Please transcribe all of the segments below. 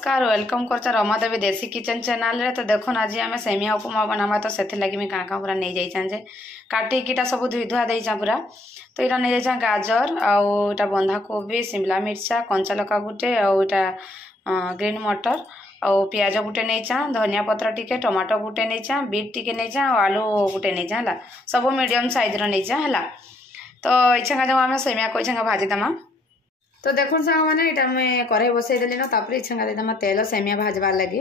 नमस्कार वेलकम कर रमा देवी देसी किचन चैनल रे। तो देखो आज आम सेमिया उपमा बनावा। तो से लगी मुझे क्या पूरा नहीं जाइए काटिकीटा सब धुई धुआ देचा पूरा। तो यहाँ नहीं जाइए गाजर आटा बंधाकोबी शिमला मिर्चा कंचा लका गुटे आटा ग्रीन मटर आउ पियाज गुटे नहीं धनिया पत्र टिके टमाटो गुटे नहीं बीट टिके नहीं आलू गुटे नहीं है सब मीडियम साइज नहीं है। तो इच्छा जो आम सेमिया को इच्छा भाजीदमा। तो देखो सांग मैंने यहाँ मुझे कढ़ई बसई देली ना तापर इच्छा देदमा तेल सेमिया भाजबार लगी।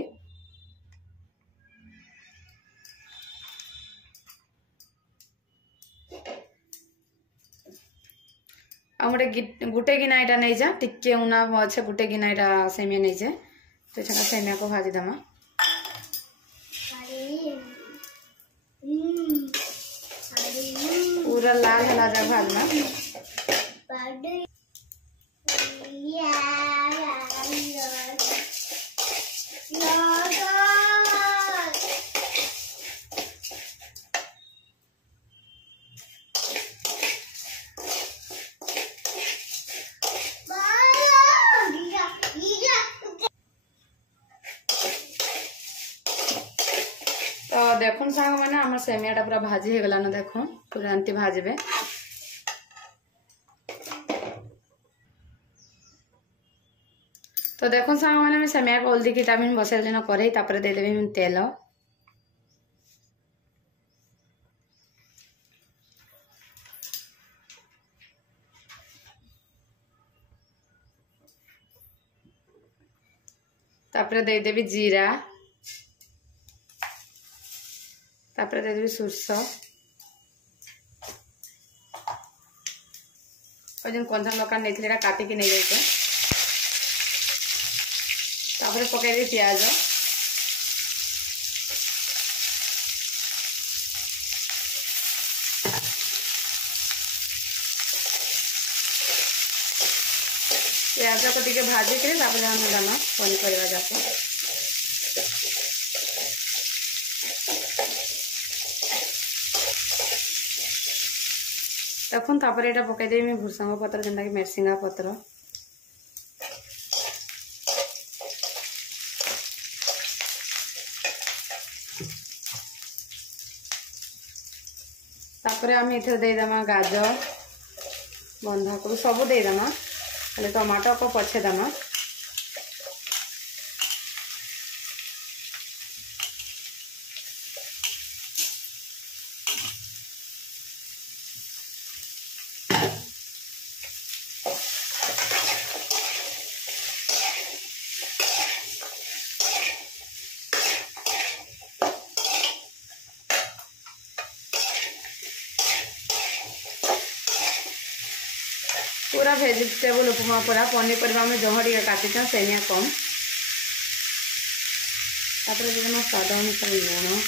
गोटे गिना यहाँ नहीं जा टिके उना अच्छे गोटे गिना यहाँ सेमिया नहीं जाए। तो इच्छा सेमिया को भाजीदमा। पूरा लाल हला जा भाजना। तो देखो सांग मैंने आम सेमियाटा पूरा भाजी हो गला ना। देखो पूरा एमती भाजबे। तो देखो सांग मैंने सेमिया को हल्दी की बसई देना कढ़ई तापर देदेवी तेल। तापर देदेवी जीरा तापर देदेवी सोरस और जो कंचा लका नहीं काटिकी नहीं जाइए। तापर पकईदेवी पियाज पियाज को टिके भाजिक आम दाना पनीपरिया जाक देखो। तापर यहाँ पकईदेवी भूसंग पत्र जेनटा कि मेरसिंगा पत्र। तापर आम इधर देदेमा गाजर बंधाकोबी सब देदेमा खाली टमाटो को पछे देमा। पूरा वेजिटेबल उपमा पूरा पनीपरिया में जहाँ काटी सेमिया कम। तापर देदेमा स्वाद अनुसार लुण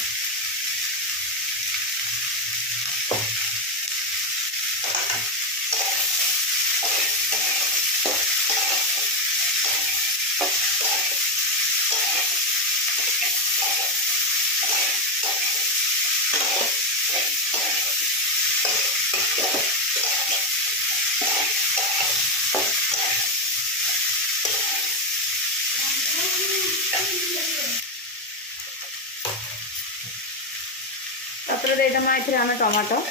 तापर देदेमा ये आम टमाटो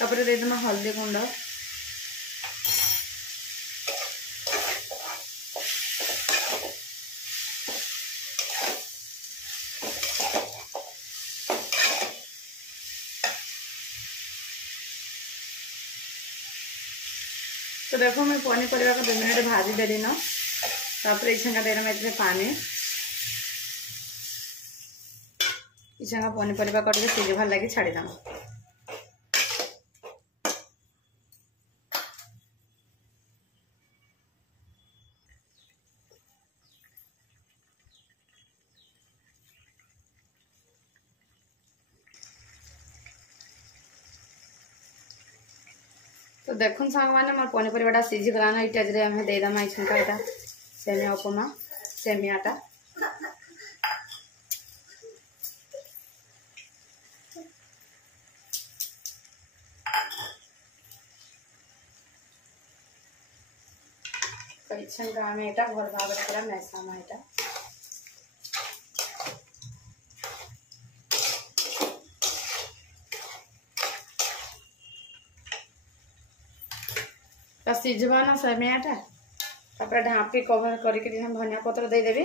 तापर देदेमा हल्दी गुंड तो देखो मैं पनीपरिया को 2 मिनट भाजी देली ना। तापर इच्छा देदेमा इसमें पानी इच्छा पनीपरिया को सिझबार लगी छाड़ीदेमा। तो देखुन सांग मैंने मोर पनीपरिया सीझी गलाना इटाज रे हमें दे दमा छुंका एटा सेमिया उपमा सेमियाटा इच्छन का हमें एटा भर भाग पूरा मैसामा एटा सीझवा ना सेमियाटा तापर ढाँपी कवर करके हम धनिया पत्र दे देबी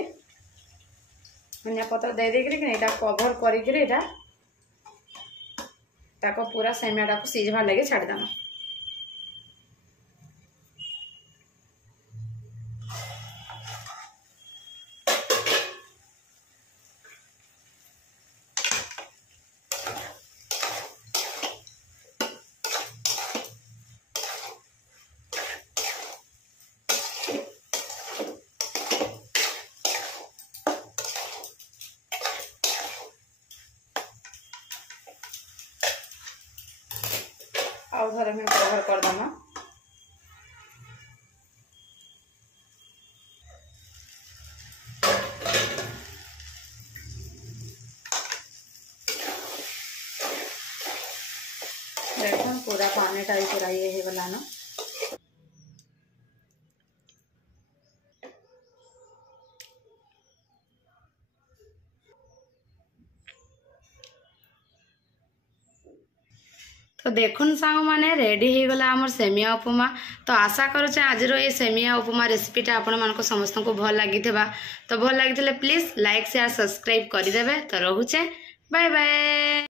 धनिया पत्र दे देकरी कि एटा कवर करके एटा ताको पूरा सेमियाटा को सीझवा लगे छाड़ देना और घर में कवर कर देना देखो पूरा पानी टाइप पूरा ये वाला ना तो देखुन सांग माने रेडी हो गला आमर सेमिया उपमा तो आशा करुचे आज ये सेमिया उपमा रेसिपीटा आपण मानको समस्त को भल लगी तो भल लगी प्लीज लाइक शेयर सब्सक्राइब करदेवे तो रोचे बाय बाय।